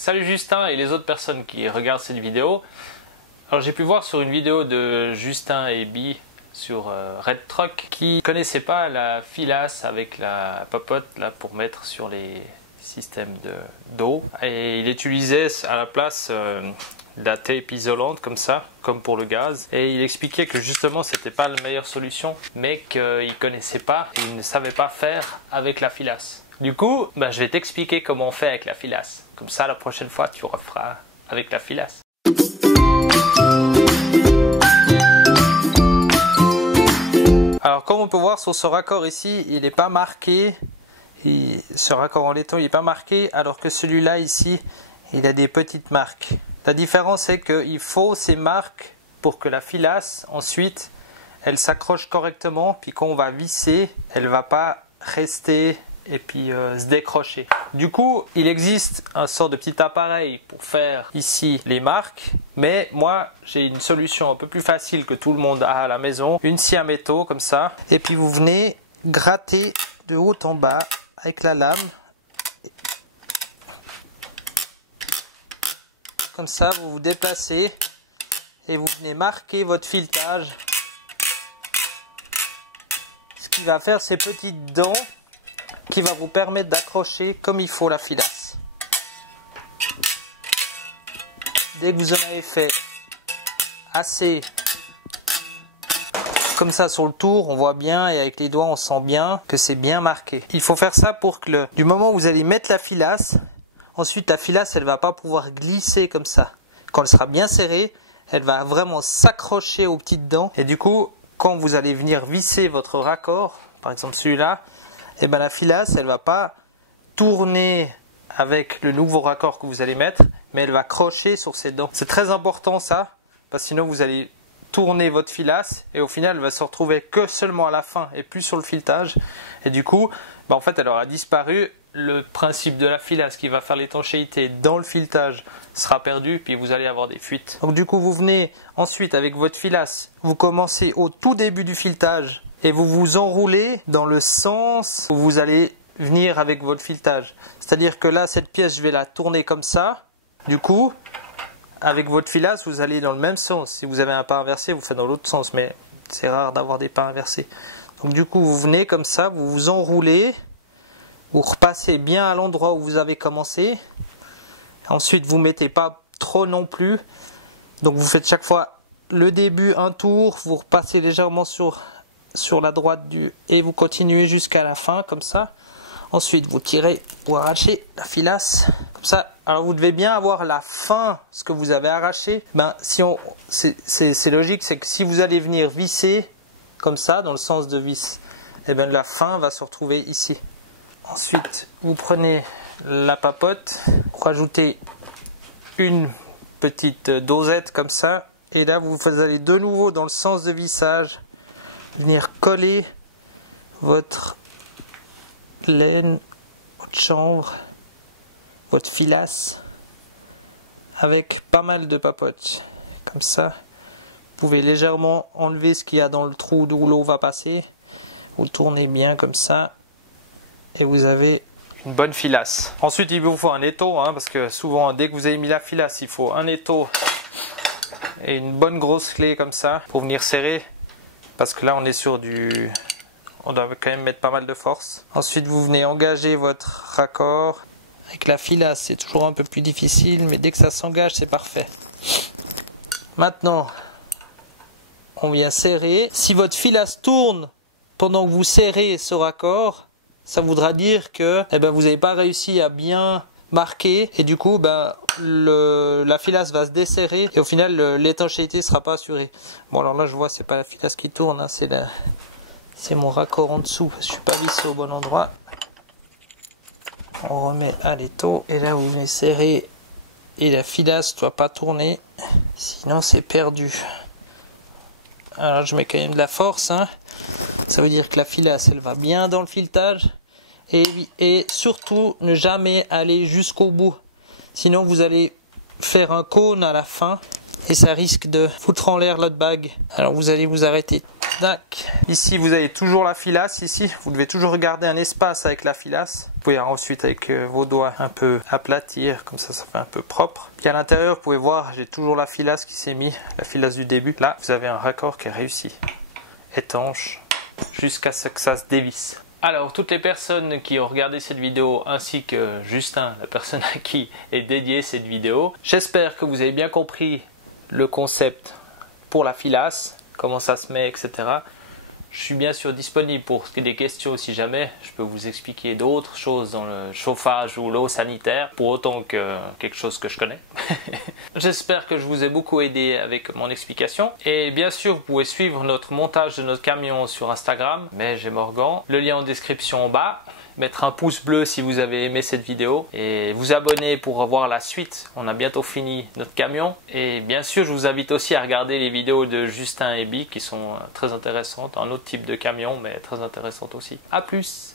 Salut Justin et les autres personnes qui regardent cette vidéo. Alors j'ai pu voir sur une vidéo de Justin et Bi sur Red Truck qui connaissait pas la filasse avec la popote là pour mettre sur les systèmes d'eau, et il utilisait à la place de la tape isolante comme ça, comme pour le gaz, et il expliquait que justement c'était pas la meilleure solution mais qu'il connaissait pas et il ne savait pas faire avec la filasse. Du coup, je vais t'expliquer comment on fait avec la filasse. Comme ça, la prochaine fois, tu referas avec la filasse. Alors, comme on peut voir sur ce raccord ici, il n'est pas marqué. Ce raccord en laiton, il n'est pas marqué, alors que celui-là ici, il a des petites marques. La différence, c'est qu'il faut ces marques pour que la filasse, ensuite, elle s'accroche correctement. Puis quand on va visser, elle ne va pas rester et puis se décrocher. Du coup, il existe un sort de petit appareil pour faire ici les marques, mais moi j'ai une solution un peu plus facile que tout le monde a à la maison, une scie à métaux comme ça, et puis vous venez gratter de haut en bas avec la lame, comme ça vous vous déplacez et vous venez marquer votre filetage, ce qui va faire ces petites dents qui va vous permettre d'accrocher comme il faut la filasse. Dès que vous en avez fait assez comme ça sur le tour, on voit bien, et avec les doigts on sent bien que c'est bien marqué. Il faut faire ça pour que du moment où vous allez mettre la filasse, ensuite la filasse elle va pas pouvoir glisser comme ça. Quand elle sera bien serrée, elle va vraiment s'accrocher aux petites dents, et du coup quand vous allez venir visser votre raccord, par exemple celui-là, et la filasse elle va pas tourner avec le nouveau raccord que vous allez mettre, mais elle va crocher sur ses dents. C'est très important ça, parce que sinon vous allez tourner votre filasse et au final elle va se retrouver que seulement à la fin et plus sur le filetage, et du coup en fait elle aura disparu. Le principe de la filasse qui va faire l'étanchéité dans le filetage sera perdu, puis vous allez avoir des fuites. Donc du coup vous venez ensuite avec votre filasse, vous commencez au tout début du filetage et vous vous enroulez dans le sens où vous allez venir avec votre filetage. C'est-à-dire que là, cette pièce, je vais la tourner comme ça. Du coup, avec votre filasse, vous allez dans le même sens. Si vous avez un pas inversé, vous faites dans l'autre sens, mais c'est rare d'avoir des pas inversés. Donc du coup, vous venez comme ça, vous vous enroulez, vous repassez bien à l'endroit où vous avez commencé. Ensuite, vous ne mettez pas trop non plus. Donc vous faites chaque fois le début, un tour, vous repassez légèrement sur la droite et vous continuez jusqu'à la fin comme ça. Ensuite vous tirez pour arracher la filasse comme ça. Alors vous devez bien avoir la fin, ce que vous avez arraché. C'est logique, c'est que si vous allez venir visser comme ça dans le sens de vis, la fin va se retrouver ici. Ensuite vous prenez la papote, vous rajoutez une petite dosette comme ça, et là vous allez de nouveau dans le sens de vissage venir coller votre laine, votre chanvre, votre filasse avec pas mal de papotes comme ça. Vous pouvez légèrement enlever ce qu'il y a dans le trou d'où l'eau va passer, vous tournez bien comme ça et vous avez une bonne filasse. Ensuite il vous faut un étau, parce que souvent dès que vous avez mis la filasse il faut un étau et une bonne grosse clé comme ça pour venir serrer. Parce que là on est sur on doit quand même mettre pas mal de force. Ensuite vous venez engager votre raccord. Avec la filasse c'est toujours un peu plus difficile, mais dès que ça s'engage c'est parfait. Maintenant on vient serrer. Si votre filasse tourne pendant que vous serrez ce raccord, ça voudra dire que vous n'avez pas réussi à bien marquer, et du coup la filasse va se desserrer et au final l'étanchéité ne sera pas assurée. Bon alors là je vois c'est pas la filasse qui tourne, c'est mon raccord en dessous, je suis pas vissé au bon endroit. On remet à l'étau et là vous venez serrer et la filasse ne doit pas tourner, sinon c'est perdu. Alors je mets quand même de la force, ça veut dire que la filasse elle va bien dans le filetage. Et surtout ne jamais aller jusqu'au bout, sinon vous allez faire un cône à la fin et ça risque de foutre en l'air l'autre bague. Alors vous allez vous arrêter Tac. Ici vous avez toujours la filasse, ici vous devez toujours garder un espace avec la filasse. Vous pouvez ensuite avec vos doigts un peu aplatir, comme ça fait un peu propre. Puis à l'intérieur vous pouvez voir, j'ai toujours la filasse qui s'est mise, la filasse du début. Là vous avez un raccord qui est réussi, étanche, jusqu'à ce que ça se dévisse. Alors toutes les personnes qui ont regardé cette vidéo ainsi que Justin, la personne à qui est dédiée cette vidéo, j'espère que vous avez bien compris le concept pour la filasse, comment ça se met, etc. Je suis bien sûr disponible pour des questions si jamais je peux vous expliquer d'autres choses dans le chauffage ou l'eau sanitaire, pour autant que quelque chose que je connais. J'espère que je vous ai beaucoup aidé avec mon explication. Et bien sûr, vous pouvez suivre notre montage de notre camion sur Instagram, Meige & Morgan. Le lien en description en bas. Mettre un pouce bleu si vous avez aimé cette vidéo et vous abonner pour voir la suite. On a bientôt fini notre camion et bien sûr je vous invite aussi à regarder les vidéos de Justin et Bi qui sont très intéressantes, un autre type de camion mais très intéressantes aussi. A plus.